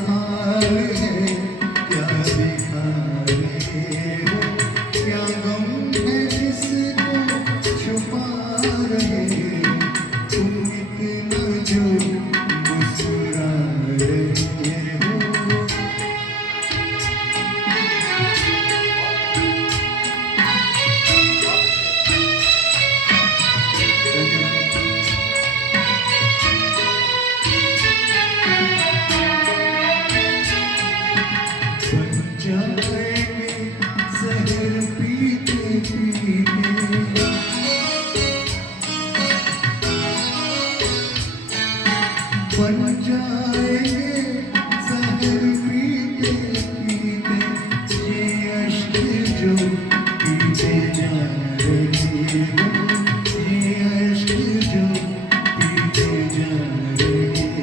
हाल है, क्या दिखा रहे हो, क्या गम है जिसको छुपा रहे हो, तुम इतना जो मुस्कुरा रहे हो। जाएंगे शहर पीते पीते, बन जाएंगे शहर पीते पीते, ये अश्क जो पीते जा रहे हो, ये अश्क जो पीते जा रहे हो।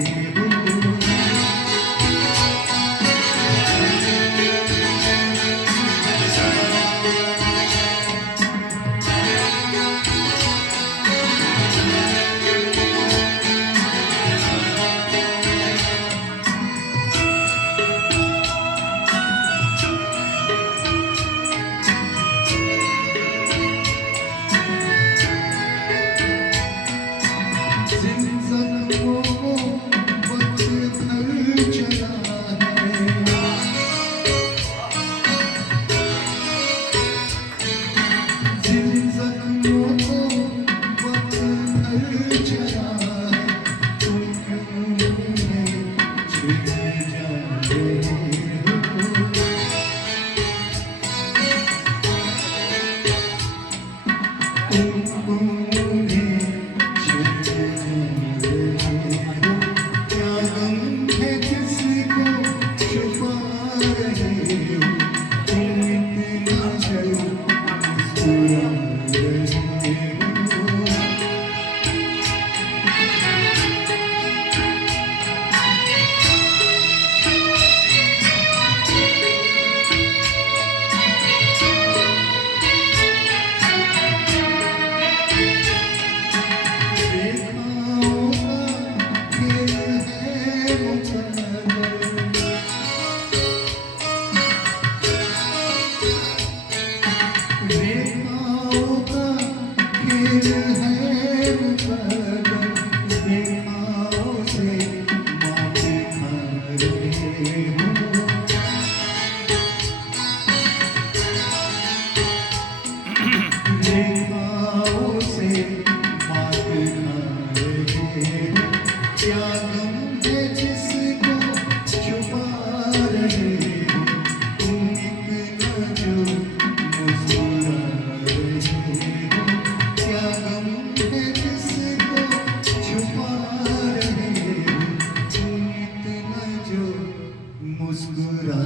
मुस्कुरा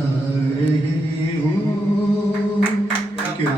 रहे